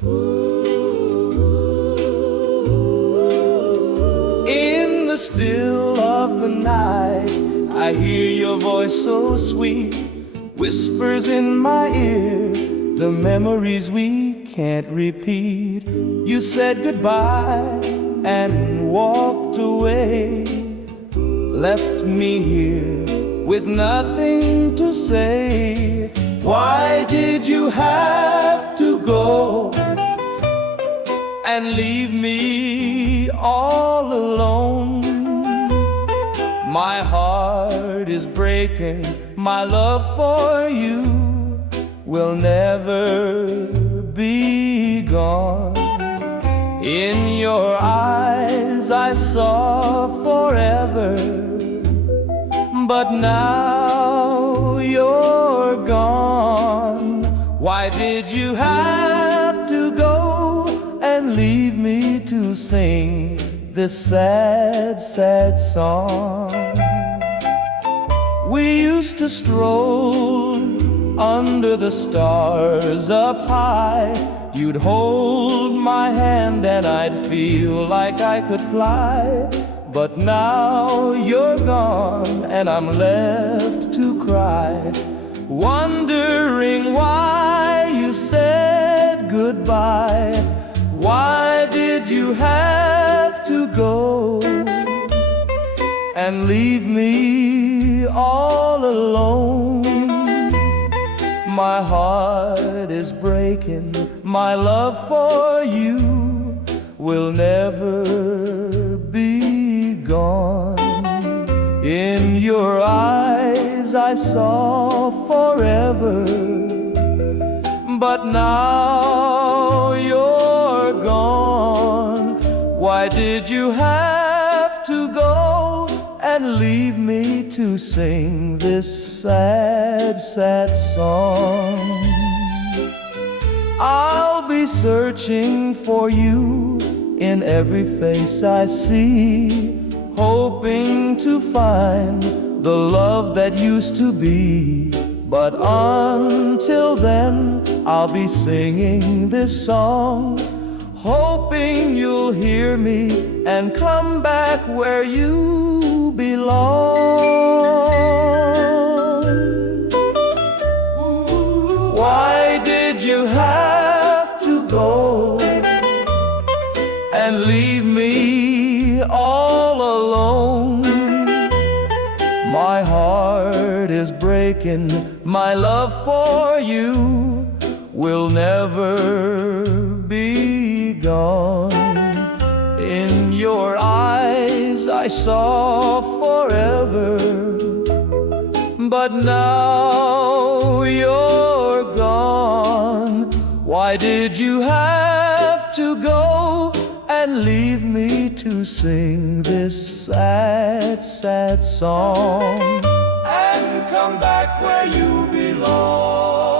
In the still of the night, I hear your voice so sweet, whispers in my ear, the memories we can't repeat. You said goodbye and walked away, left me here with nothing to say. Why did you have to go and leave me all alone? My heart is breaking, my love for you will never be gone. In your eyes I saw forever, but now you're gone. Why did you have to go and leave me to sing this sad, sad song? We used to stroll under the stars up high. You'd hold my hand and I'd feel like I could fly. But now you're gone and I'm left to cry, wondering why you said goodbye. Why did you have to go and leave me all alone? My heart is breaking, my love for you will never be gone. In your eyes I saw forever, but now you're gone. Why did you have to go and leave me to sing this sad, sad song? I'll be searching for you in every face I see, hoping to find the love that used to be. But until then, I'll be singing this song, hoping you'll hear me and come back where you belong. Why did you have to go and leave me all alone? My heart is breaking, my love for you will never be gone. In your eyes I saw forever, but now you're gone. Why did you have to go and leave me to sing this sad, sad song and come back where you belong?